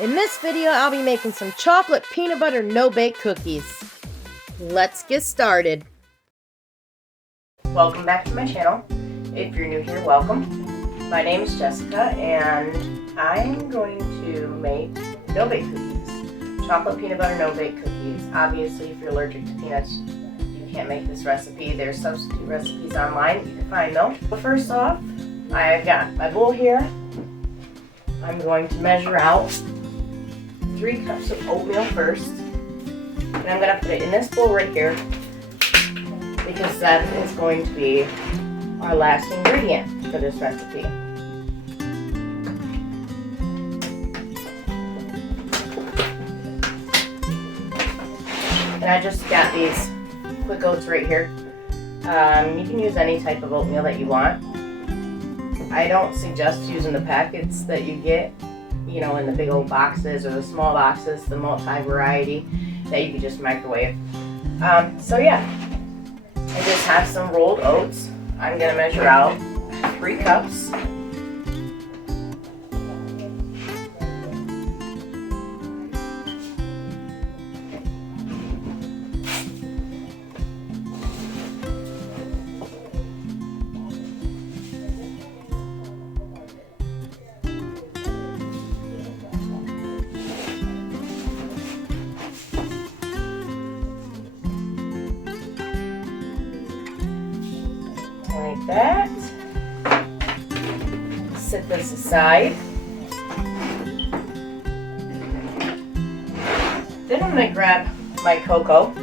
In this video, I'll be making some chocolate peanut butter no-bake cookies. Let's get started. Welcome back to my channel. If you're new here, welcome. My name is Jessica and I'm going to make no-bake cookies. Chocolate peanut butter no-bake cookies. Obviously, if you're allergic to peanuts, you can't make this recipe. There's substitute recipes online. You can find them. But first off, I've got my bowl here. I'm going to measure out 3 cups of oatmeal first, and I'm going to put it in this bowl right here because that is going to be our last ingredient for this recipe. And I just got these quick oats right here. You can use any type of oatmeal that you want. I don't suggest using the packets that you get, you know, in the big old boxes or the small boxes, the multi-variety that you can just microwave. So yeah, I just have some rolled oats. I'm going to measure out 3 cups. Like that. Set this aside. Then I'm going to grab my cocoa.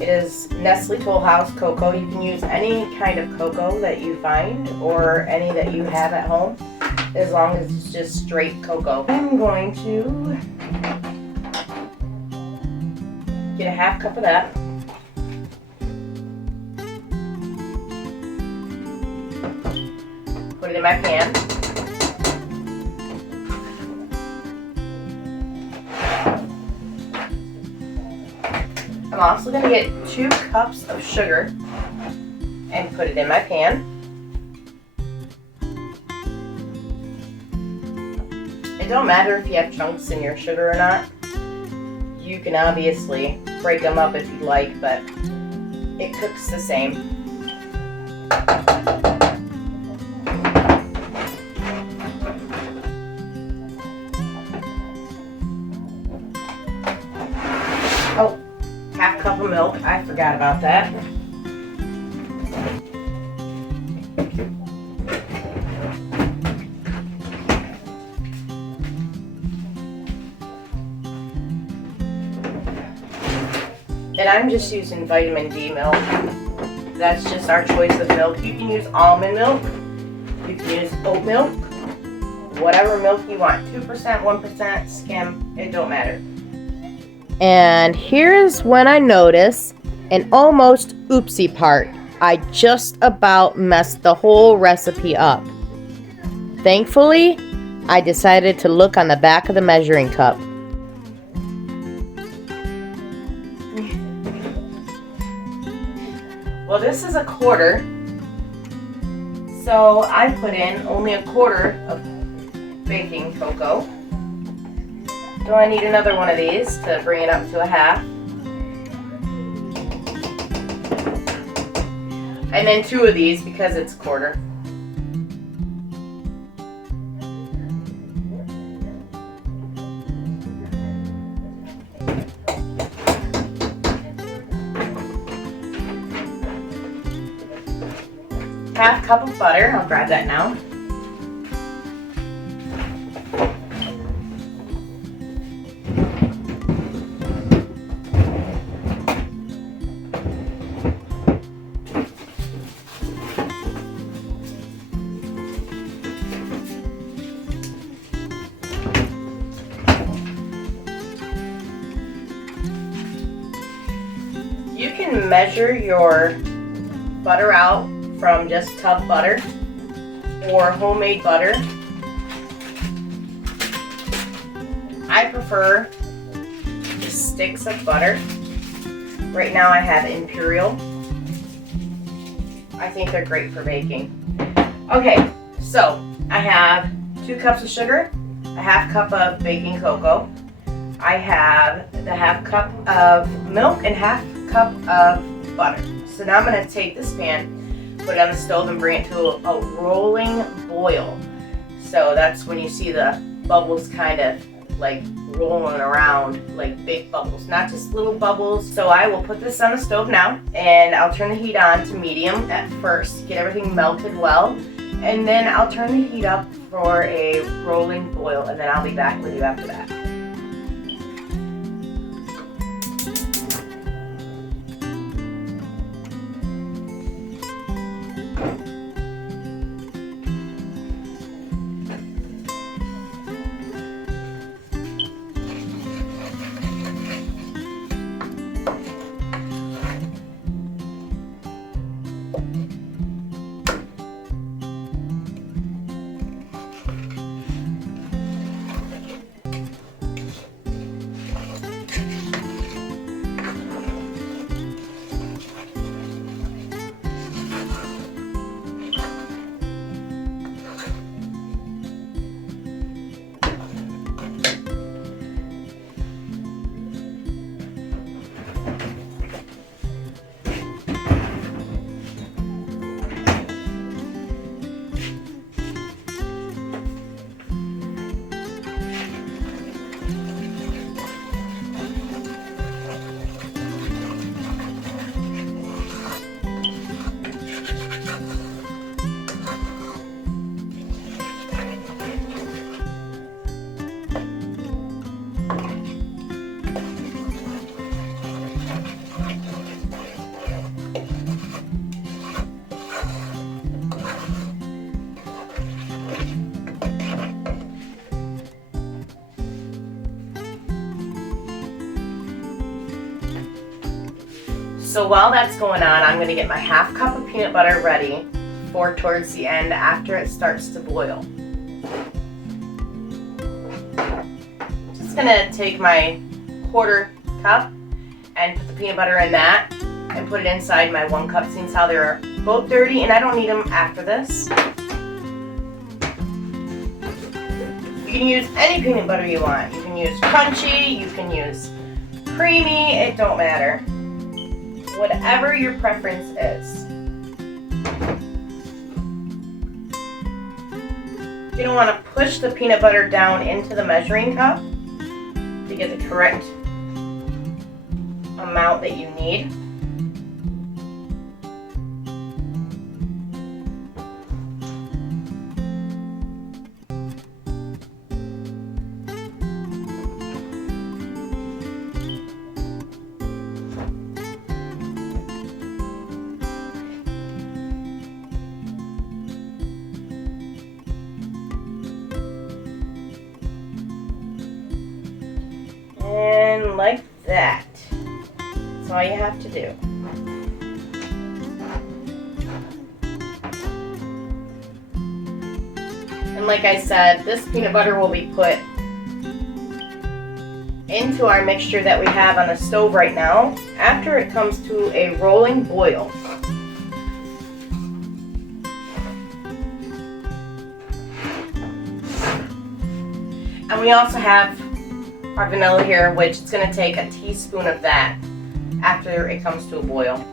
It is Nestle Toll House cocoa. You can use any kind of cocoa that you find or any that you have at home, as long as it's just straight cocoa. I'm going to get a half cup of that. Put it in my pan. I'm also going to get 2 cups of sugar and put it in my pan. It don't matter if you have chunks in your sugar or not. You can obviously break them up if you'd like, but it cooks the same. Oh, half cup of milk. I forgot about that. And I'm just using vitamin D milk. That's just our choice of milk. You can use almond milk. You can use oat milk. Whatever milk you want. 2%, 1%, skim. It don't matter. And here's when I notice an almost oopsie part. I just about messed the whole recipe up. Thankfully, I decided to look on the back of the measuring cup. Well, this is a quarter, so I put in only a quarter of baking cocoa. So I need another one of these to bring it up to a half. And then 2 of these because it's a quarter. Half cup of butter, I'll grab that now. You can measure your butter out from just tub butter or homemade butter. I prefer the sticks of butter. Right now I have Imperial. I think they're great for baking. Okay, so I have 2 cups of sugar, a half cup of baking cocoa. I have the half cup of milk and half cup of butter. So now I'm going to take this pan, put it on the stove, and bring it to a rolling boil. So that's when you see the bubbles kind of like rolling around, like big bubbles, not just little bubbles. So I will put this on the stove now, and I'll turn the heat on to medium at first, get everything melted well, and then I'll turn the heat up for a rolling boil, and then I'll be back with you after that. So while that's going on, I'm going to get my half cup of peanut butter ready for towards the end after it starts to boil. Just going to take my quarter cup and put the peanut butter in that and put it inside my 1 cup, seeing how they're both dirty and I don't need them after this. You can use any peanut butter you want. You can use crunchy, you can use creamy, it don't matter. Whatever your preference is. You don't want to push the peanut butter down into the measuring cup to get the correct amount that you need. And like that. That's all you have to do. And like I said, this peanut butter will be put into our mixture that we have on the stove right now after it comes to a rolling boil. And we also have our vanilla here, which it's going to take a teaspoon of that after it comes to a boil.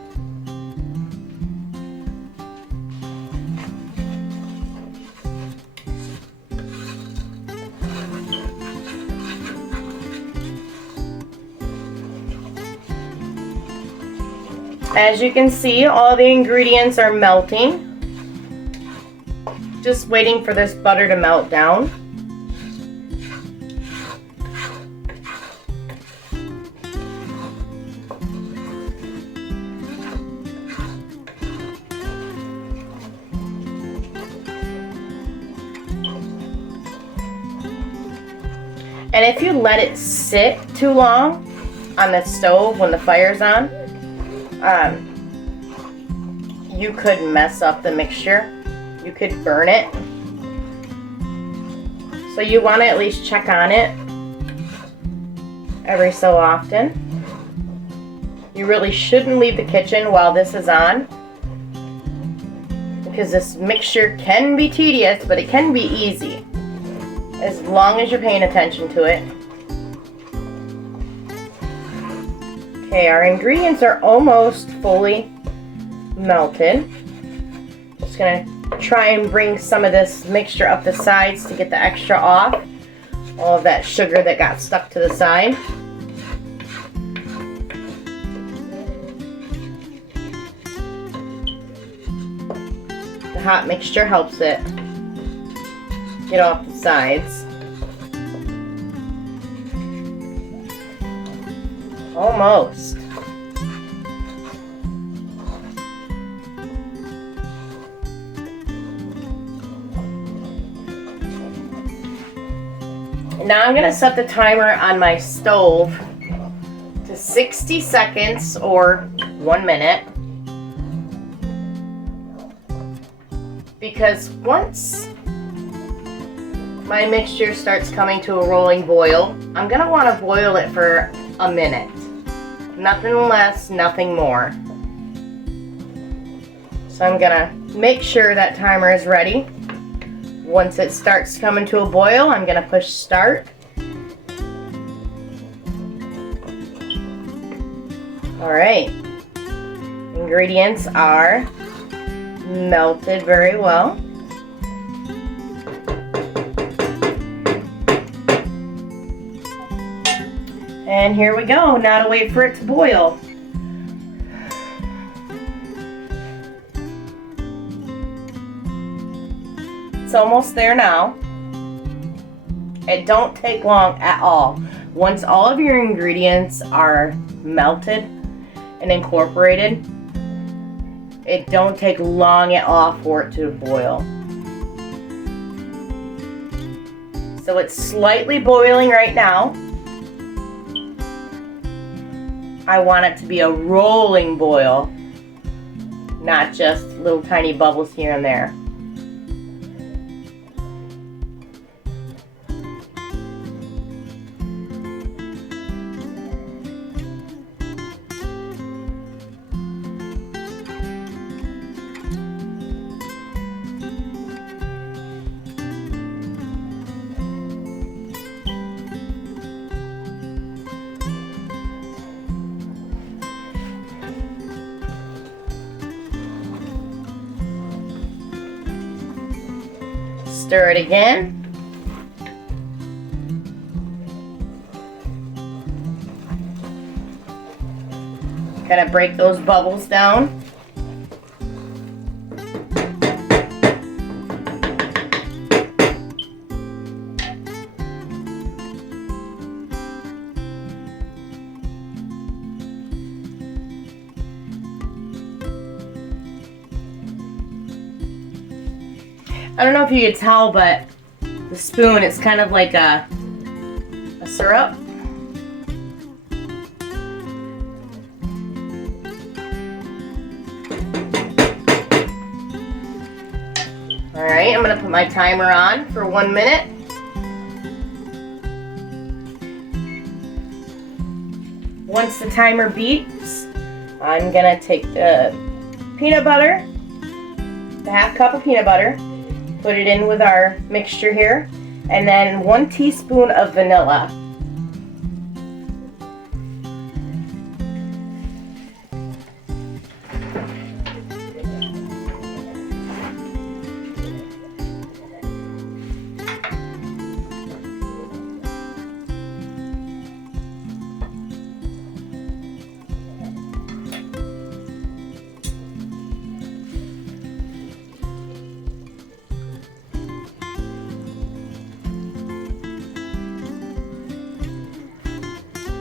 As you can see, all the ingredients are melting. Just waiting for this butter to melt down. And if you let it sit too long on the stove when the fire's on, you could mess up the mixture. You could burn it. So you want to at least check on it every so often. You really shouldn't leave the kitchen while this is on, because this mixture can be tedious, but it can be easy. as long as you're paying attention to it. Okay, our ingredients are almost fully melted. Just gonna try and bring some of this mixture up the sides to get the extra off. All of that sugar that got stuck to the side. The hot mixture helps it get off the sides. Almost. Now I'm going to set the timer on my stove to 60 seconds or 1 minute. Because once my mixture starts coming to a rolling boil, I'm going to want to boil it for a minute. Nothing less, nothing more. So I'm going to make sure that timer is ready. Once it starts coming to a boil, I'm going to push start. Alright. Ingredients are melted very well. And here we go. Now to wait for it to boil. It's almost there now. It don't take long at all. Once all of your ingredients are melted and incorporated, it don't take long at all for it to boil. So it's slightly boiling right now. I want it to be a rolling boil, not just little tiny bubbles here and there. Stir it again. Kind of break those bubbles down. I don't know if you could tell, but the spoon is kind of like a syrup. Alright, I'm going to put my timer on for 1 minute. Once the timer beeps, I'm going to take the peanut butter, the half cup of peanut butter, put it in with our mixture here, and then 1 teaspoon of vanilla.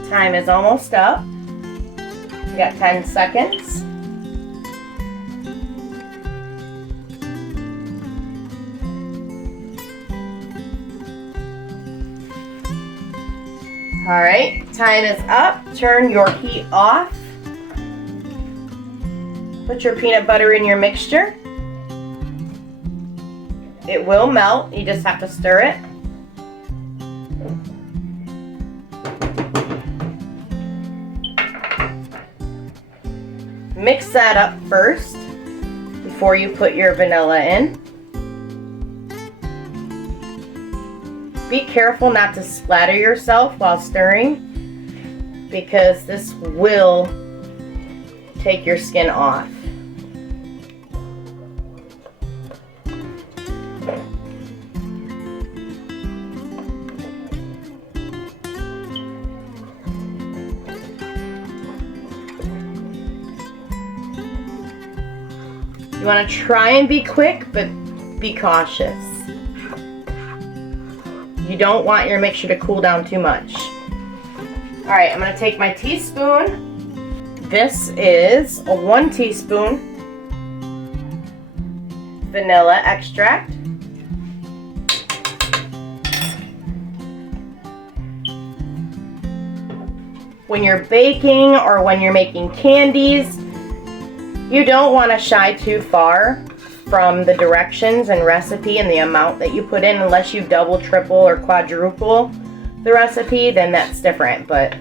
Time is almost up. We got 10 seconds. Alright, time is up. Turn your heat off. Put your peanut butter in your mixture. It will melt, you just have to stir it. Mix that up first before you put your vanilla in. be careful not to splatter yourself while stirring, because this will take your skin off. You want to try and be quick, but be cautious. You don't want your mixture to cool down too much. Alright, I'm going to take my teaspoon. This is a 1 teaspoon vanilla extract. When you're baking or when you're making candies, you don't want to shy too far from the directions and recipe and the amount that you put in, unless you double, triple, or quadruple the recipe, then that's different. But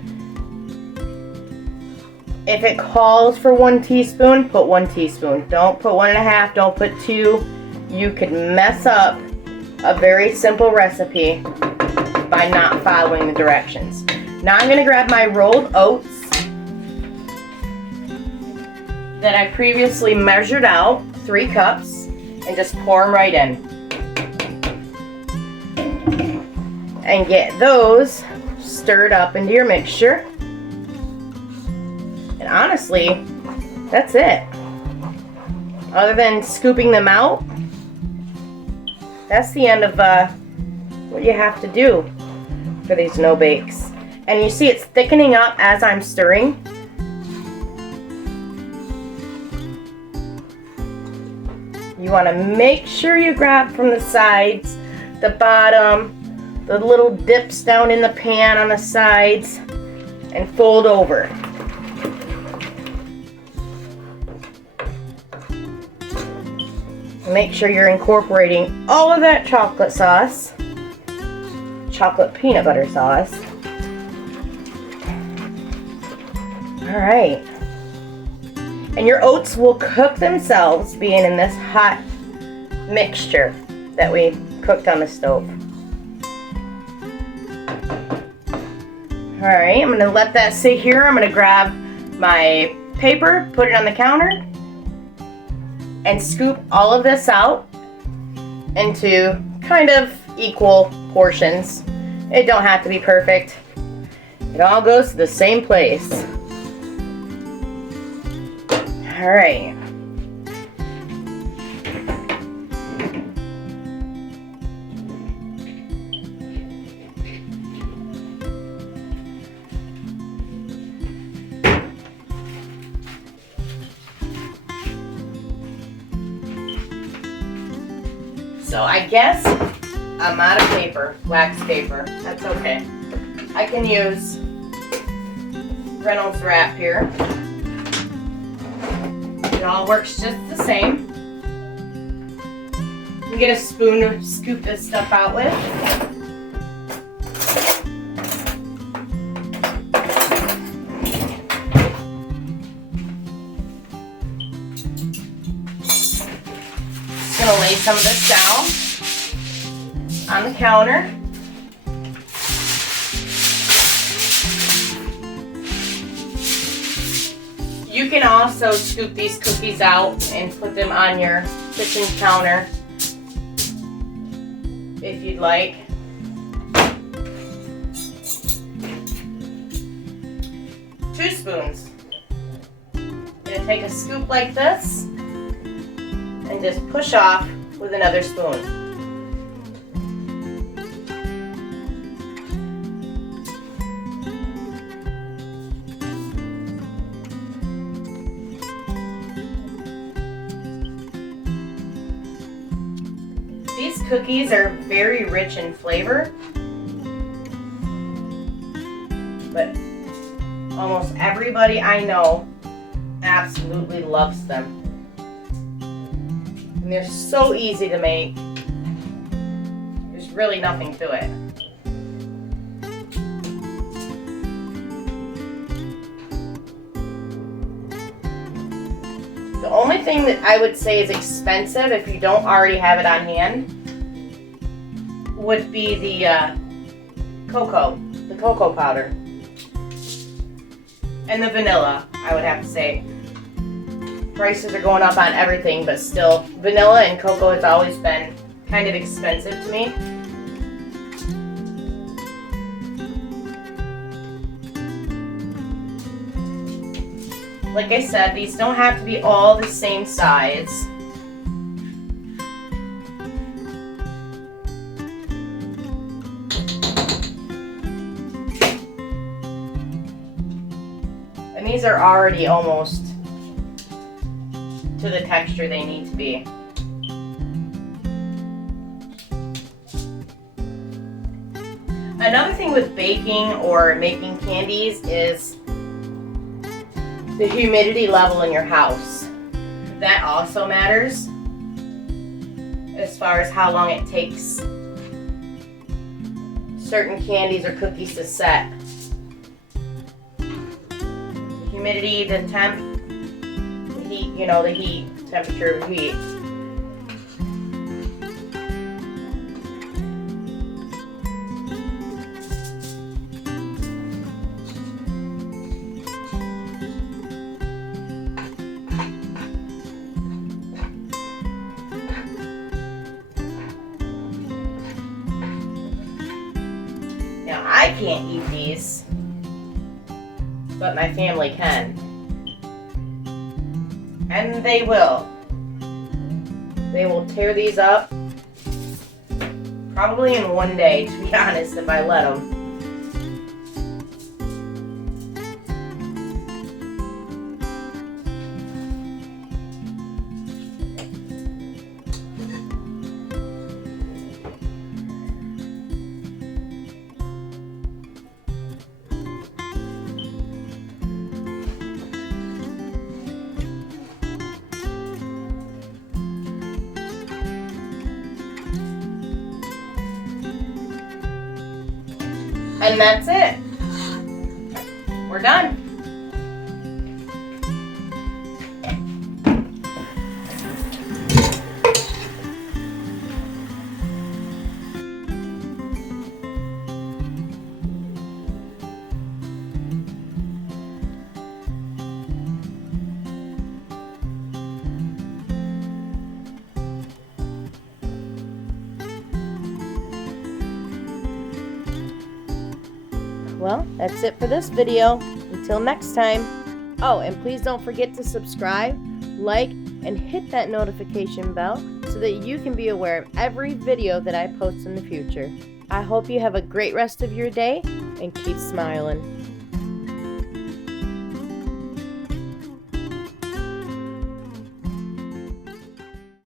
if it calls for 1 teaspoon, put 1 teaspoon. Don't put 1.5, don't put 2. You could mess up a very simple recipe by not following the directions. Now I'm going to grab my rolled oats that I previously measured out, 3 cups, and just pour them right in. And get those stirred up into your mixture. And honestly, that's it. Other than scooping them out, that's the end of what you have to do for these no-bakes. And you see it's thickening up as I'm stirring. You want to make sure you grab from the sides, the bottom, the little dips down in the pan on the sides, and fold over. Make sure you're incorporating all of that chocolate sauce, chocolate peanut butter sauce. Alright. And your oats will cook themselves being in this hot mixture that we cooked on the stove. Alright, I'm going to let that sit here. I'm going to grab my paper, put it on the counter, and scoop all of this out into kind of equal portions. It don't have to be perfect. It all goes to the same place. Alright. So I guess I'm out of paper, wax paper. That's okay. I can use Reynolds wrap here. It all works just the same. You get a spoon to scoop this stuff out with. Just gonna lay some of this down on the counter. You can also scoop these cookies out and put them on your kitchen counter if you'd like. Two spoons. I'm gonna take a scoop like this and just push off with another spoon. These cookies are very rich in flavor, but almost everybody I know absolutely loves them. And they're so easy to make. There's really nothing to it. The only thing that I would say is expensive if you don't already have it on hand would be the cocoa powder. And the vanilla, I would have to say. Prices are going up on everything, but still, vanilla and cocoa has always been kind of expensive to me. Like I said, these don't have to be all the same size. And these are already almost to the texture they need to be. Another thing with baking or making candies is the humidity level in your house. That also matters as far as how long it takes certain candies or cookies to set. The humidity, the temp, the heat, the heat, temperature of heat. Now, I can't eat these, but my family can. And they will. They will tear these up probably in one day, to be honest, if I let them. And that's it. We're done. Well, that's it for this video. Until next time. Oh, and please don't forget to subscribe, like, and hit that notification bell so that you can be aware of every video that I post in the future. I hope you have a great rest of your day and keep smiling.